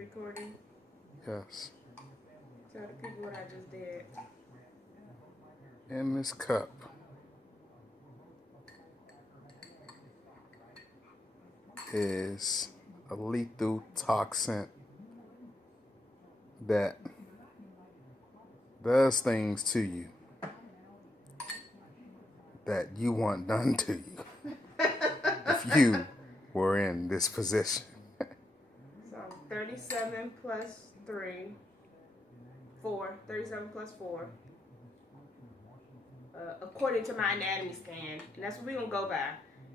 recording? Yes. Tell the people what I just did. In this cup is a lethal toxin that does things to you that you want done to you if you were in this position. So 37 plus 3, 4. 37 plus 4. According to my anatomy scan, and that's what we're gonna go by,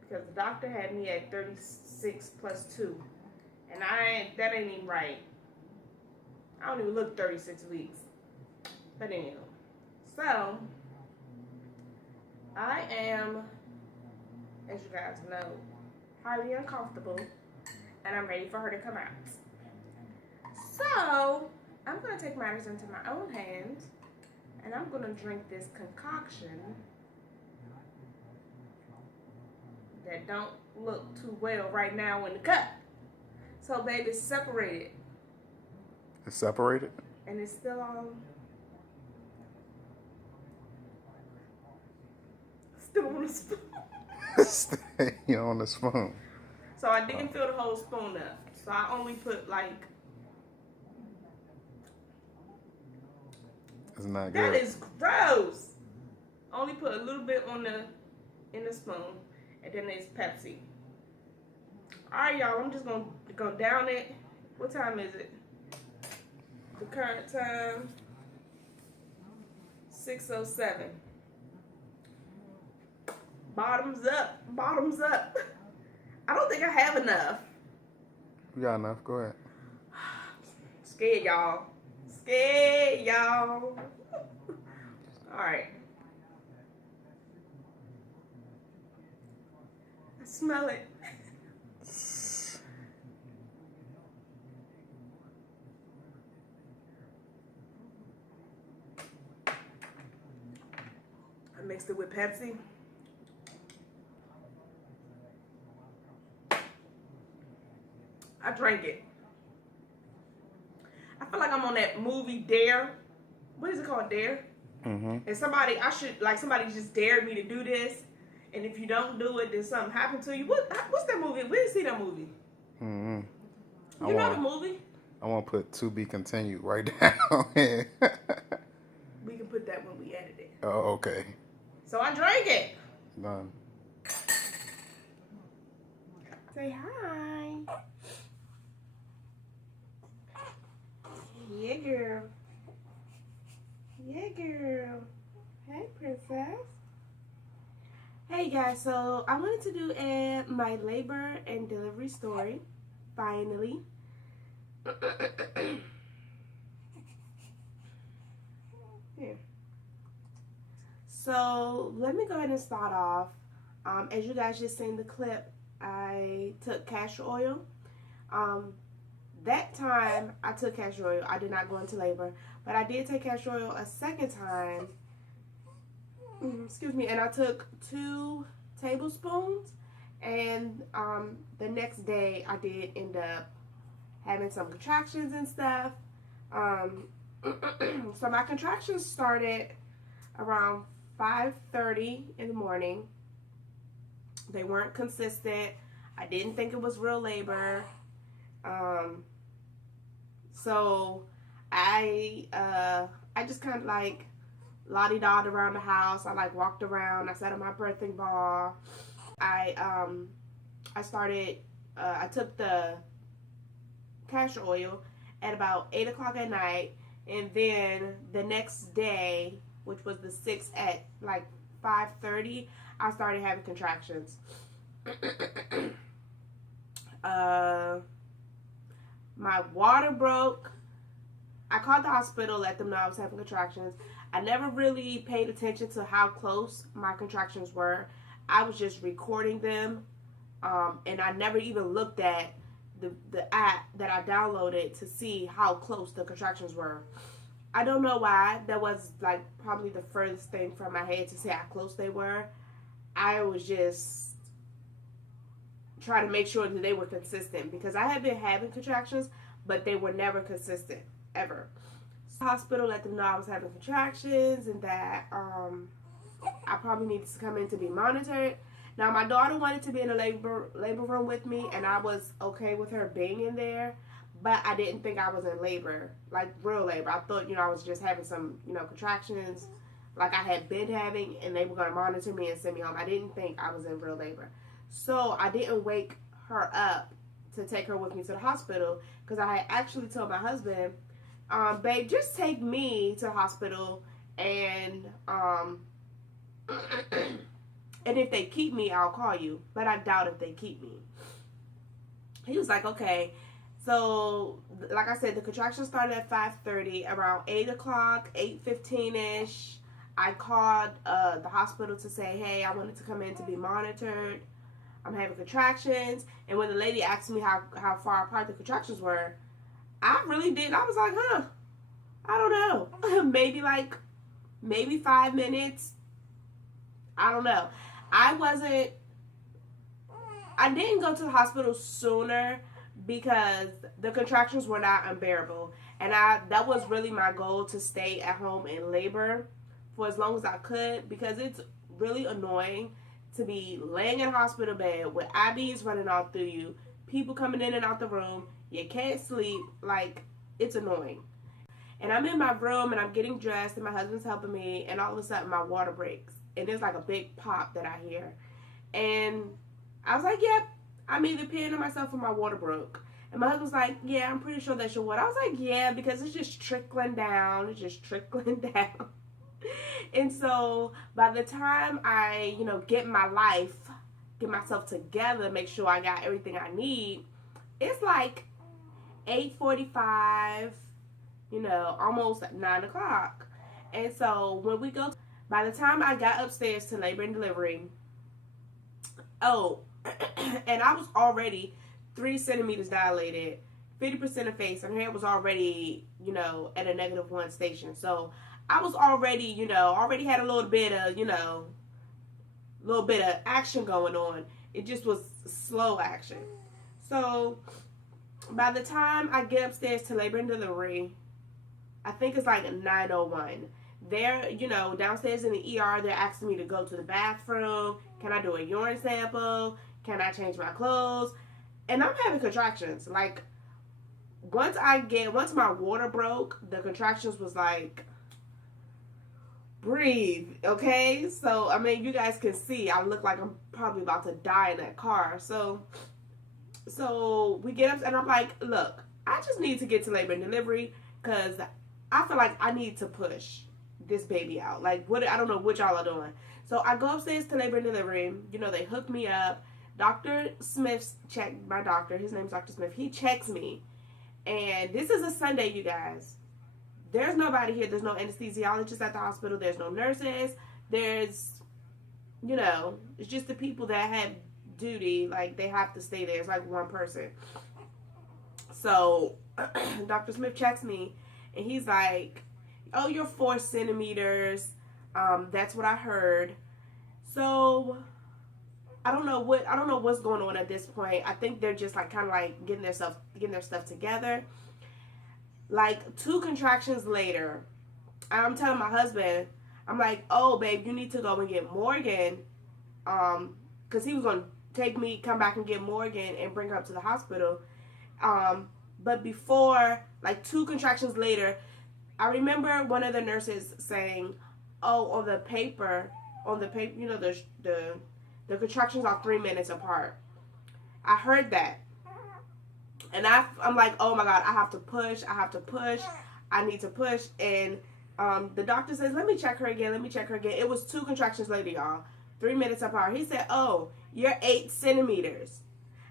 because the doctor had me at 36 plus 2, and that ain't even right. I don't even look 36 weeks. But anyway, so I am, as you guys know, highly uncomfortable, and I'm ready for her to come out. So I'm gonna take matters into my own hands. And I'm going to drink this concoction that don't look too well right now in the cup. So, baby, it's separated. It's separated? And it's still on the spoon. Stay on the spoon. So I didn't fill the whole spoon up. So I only put like... It's not good. That is gross. Only put a little bit in the spoon, and then there's Pepsi. All right, y'all. I'm just gonna go down it. What time is it? The current time, 6:07. Bottoms up. Bottoms up. I don't think I have enough. You got enough. Go ahead. Scared, y'all. Scared, y'all. All right. I smell it. I mixed it with Pepsi. I drank it. I feel like I'm on that movie Dare. What is it called, Dare? Mm-hmm. And somebody just dared me to do this, and if you don't do it, then something happened to you. What's that movie? We didn't see that movie. Mm-hmm. You know the movie? I want to put "to be continued" right down here. We can put that when we edit it. Oh, okay. So I drank it. Done. Say hi. Yeah, girl. Yeah, girl. Hey, princess. Hey, guys. So I wanted to do my labor and delivery story. Finally. Here. So let me go ahead and start off. As you guys just seen the clip, I took castor oil. That time I took castor oil. I did not go into labor, but I did take castor oil a second time. Excuse me, and I took 2 tablespoons, and the next day I did end up having some contractions and stuff. So my contractions started around 5:30 in the morning. They weren't consistent. I didn't think it was real labor. So I just kind of like lottie-dawed around the house. I like walked around. I sat on my birthing ball. I took the castor oil at about 8 o'clock at night, and then the next day, which was the 6th at like 5:30, I started having contractions. My water broke. I called the hospital, let them know I was having contractions. I never really paid attention to how close my contractions were. I was just recording them, and I never even looked at the app that I downloaded to see how close the contractions were. I don't know why. That was like probably the furthest thing from my head to see how close they were. I was just trying to make sure that they were consistent, because I had been having contractions, but they were never consistent, ever. The hospital let them know I was having contractions and that I probably needed to come in to be monitored. Now, my daughter wanted to be in the labor room with me, and I was okay with her being in there, but I didn't think I was in labor, like real labor. I thought, I was just having some, contractions like I had been having, and they were going to monitor me and send me home. I didn't think I was in real labor. So I didn't wake her up to take her with me to the hospital, because I had actually told my husband, babe, just take me to the hospital, and and if they keep me, I'll call you. But I doubt if they keep me. He was like, okay. So, like I said, the contractions started at 5:30. Around 8 o'clock, 8:15-ish, I called the hospital to say, hey, I wanted to come in to be monitored. I'm having contractions. And when the lady asked me how far apart the contractions were, I really didn't. I was like, I don't know. maybe 5 minutes. I don't know. I didn't go to the hospital sooner because the contractions were not unbearable. And that was really my goal, to stay at home in labor for as long as I could, because it's really annoying to be laying in a hospital bed with IVs running all through you, people coming in and out the room, you can't sleep, like, it's annoying. And I'm in my room and I'm getting dressed and my husband's helping me, and all of a sudden my water breaks. And there's like a big pop that I hear. And I was like, yep, I'm either peeing on myself or my water broke. And my husband's like, yeah, I'm pretty sure that's your water. I was like, yeah, because it's just trickling down. It's just trickling down. And so by the time I, get myself together, make sure I got everything I need, it's like 8:45, almost 9 o'clock. And so when we go, by the time I got upstairs to labor and delivery, and I was already 3 centimeters dilated, 50% of face, and her hair was already, at a -1 station. So I was already, already had a little bit of action going on. It just was slow action. So by the time I get upstairs to labor and delivery, I think it's like 9:01. They're, downstairs in the ER, they're asking me to go to the bathroom. Can I do a urine sample? Can I change my clothes? And I'm having contractions. Like, once my water broke, the contractions was like, breathe, okay? So, I mean, you guys can see, I look like I'm probably about to die in that car. So we get up, and I'm like, look, I just need to get to labor and delivery, because I feel like I need to push this baby out. Like, I don't know what y'all are doing. So I go upstairs to labor and delivery. They hook me up. Dr. Smith checked, my doctor, his name's Dr. Smith, he checks me. And this is a Sunday, you guys. There's nobody here. There's no anesthesiologist at the hospital. There's no nurses. There's, it's just the people that have duty. Like, they have to stay there. It's like one person. So Dr. Smith checks me, and he's like, oh, you're 4 centimeters. That's what I heard. So I don't know what's going on at this point. I think they're just like kind of like getting their stuff together. Like 2 contractions later, I'm telling my husband, I'm like, oh babe, you need to go and get Morgan, because he was gonna come back and get Morgan and bring her up to the hospital. But before, like 2 contractions later, I remember one of the nurses saying, oh, on the paper, the contractions are 3 minutes apart. I heard that. And I'm like, oh my God, I have to push. I need to push. And the doctor says, let me check her again. It was 2 contractions later, y'all. 3 minutes apart. He said, oh, you're 8 centimeters.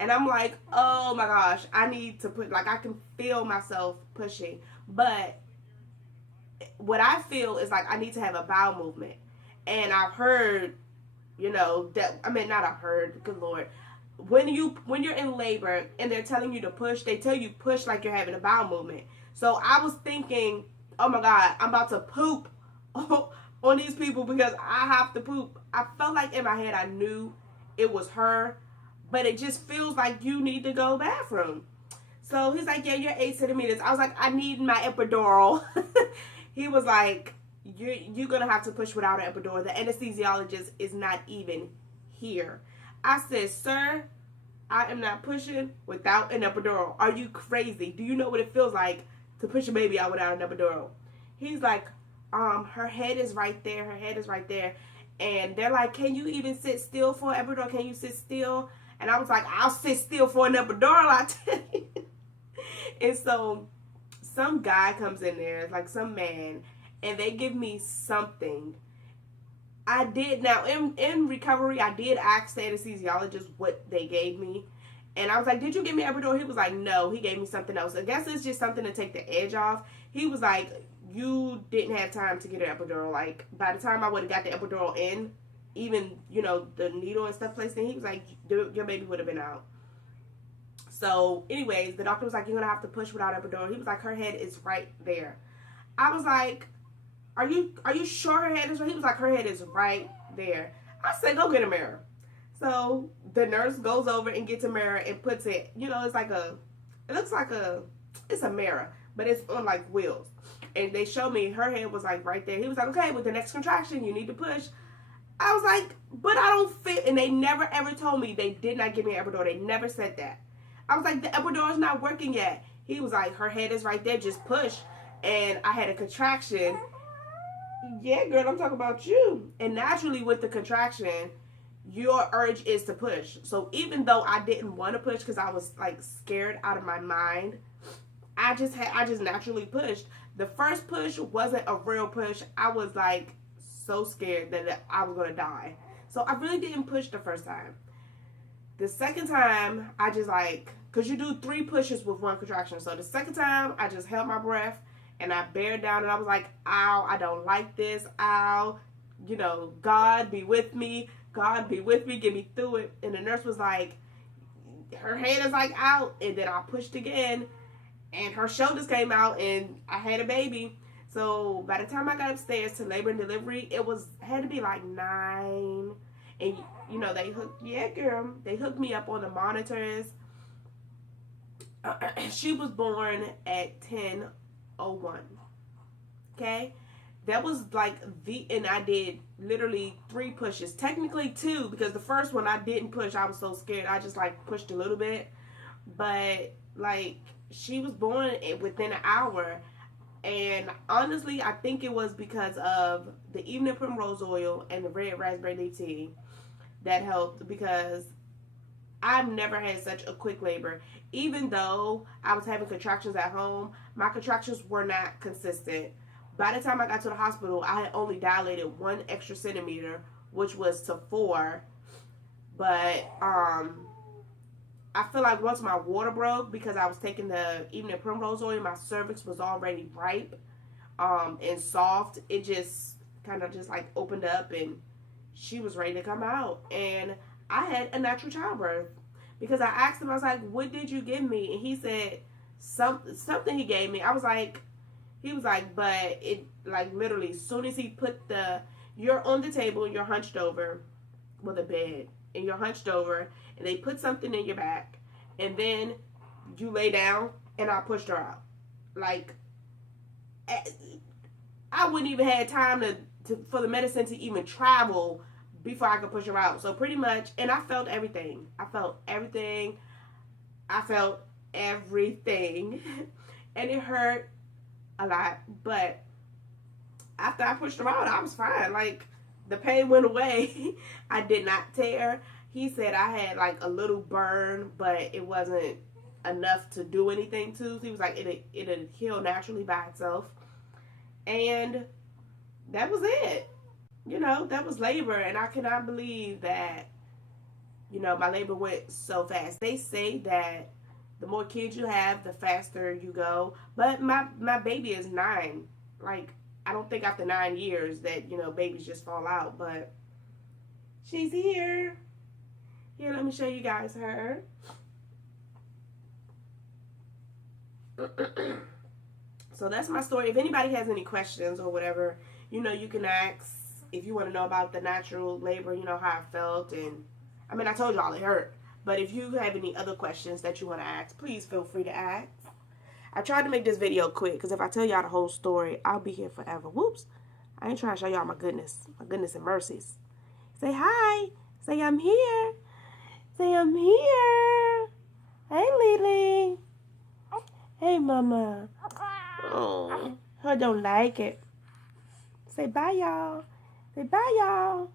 And I'm like, oh my gosh, I need to push. Like, I can feel myself pushing. But what I feel is like I need to have a bowel movement. And I've heard, good Lord. When you're in labor and they're telling you to push, they tell you push like you're having a bowel movement. So I was thinking, oh my God, I'm about to poop on these people because I have to poop. I felt like in my head I knew it was her, but it just feels like you need to go to the bathroom. So he's like, yeah, you're 8 centimeters. I was like, I need my epidural. He was like, you're going to have to push without an epidural. The anesthesiologist is not even here. I said, sir, I am not pushing without an epidural. Are you crazy? Do you know what it feels like to push a baby out without an epidural? He's like, her head is right there. Her head is right there. And they're like, can you even sit still for an epidural? Can you sit still? And I was like, I'll sit still for an epidural, I tell you. And so some guy comes in there, like some man, and they give me something. I did, now in recovery, I did ask the anesthesiologist what they gave me. And I was like, did you give me epidural? He was like, no, he gave me something else. I guess it's just something to take the edge off. He was like, you didn't have time to get an epidural. Like, by the time I would have got the epidural in, even, you know, the needle and stuff placed in, he was like, your baby would have been out. So, anyways, the doctor was like, you're going to have to push without epidural. He was like, her head is right there. I was like, are you sure her head is right? He was like, her head is right there. I said, go get a mirror. So, the nurse goes over and gets a mirror and puts it, you know, it's a mirror, but it's on like wheels. And they showed me her head was like right there. He was like, okay, with the next contraction, you need to push. I was like, but I don't fit. And they never ever told me they did not give me an epidural. They never said that. I was like, the epidural is not working yet. He was like, her head is right there, just push. And I had a contraction. Yeah, girl, I'm talking about you. And naturally with the contraction, your urge is to push. So even though I didn't want to push because I was like scared out of my mind, I just naturally pushed. The first push wasn't a real push. I was like so scared that I was gonna die. So I really didn't push the first time. The second time, I just like, because you do 3 pushes with 1 contraction. So the second time, I just held my breath and I bared down and I was like, ow, I don't like this. Ow, you know, God be with me. God be with me. Get me through it. And the nurse was like, her head is like out. And then I pushed again and her shoulders came out and I had a baby. So by the time I got upstairs to labor and delivery, had to be like 9. And, you know, they hooked me up on the monitors. She was born at 10:01. Okay? That was like and I did literally 3 pushes. Technically 2, because the first one I didn't push. I was so scared. I just like pushed a little bit. But like, she was born within an hour. And honestly, I think it was because of the evening primrose oil and the red raspberry leaf tea that helped, because I've never had such a quick labor. Even though I was having contractions at home, my contractions were not consistent. By the time I got to the hospital, I had only dilated 1 extra centimeter, which was to 4. But I feel like once my water broke, because I was taking the evening primrose oil, my cervix was already ripe and soft. It just kind of just like opened up and she was ready to come out. And I had a natural childbirth, because I asked him, I was like, what did you give me? And he said something he gave me. He was like, but it, like, literally, as soon as he put you're on the table and you're hunched over with a bed and you're hunched over and they put something in your back and then you lay down and I pushed her out. Like, I wouldn't even have time for the medicine to even travel before I could push her out. So pretty much, and I felt everything. And it hurt a lot, but after I pushed her out, I was fine. Like, the pain went away. I did not tear. He said I had like a little burn, but it wasn't enough to do anything to. So he was like, it'd heal naturally by itself. And that was it. You know, that was labor. And I cannot believe that, you know, my labor went so fast. They say that the more kids you have, the faster you go. But my baby is 9. Like, I don't think after 9 years that, you know, babies just fall out. But she's here. Here, let me show you guys her. So that's my story. If anybody has any questions or whatever, you know, you can ask. If you want to know about the natural labor, you know, how I felt. And, I mean, I told y'all it hurt. But if you have any other questions that you want to ask, please feel free to ask. I tried to make this video quick because if I tell y'all the whole story, I'll be here forever. Whoops. I ain't trying to show y'all my goodness and mercies. Say hi. Say I'm here. Say I'm here. Hey, Lily. Hey, Mama. Oh, her don't like it. Say bye, y'all. Say bye, y'all.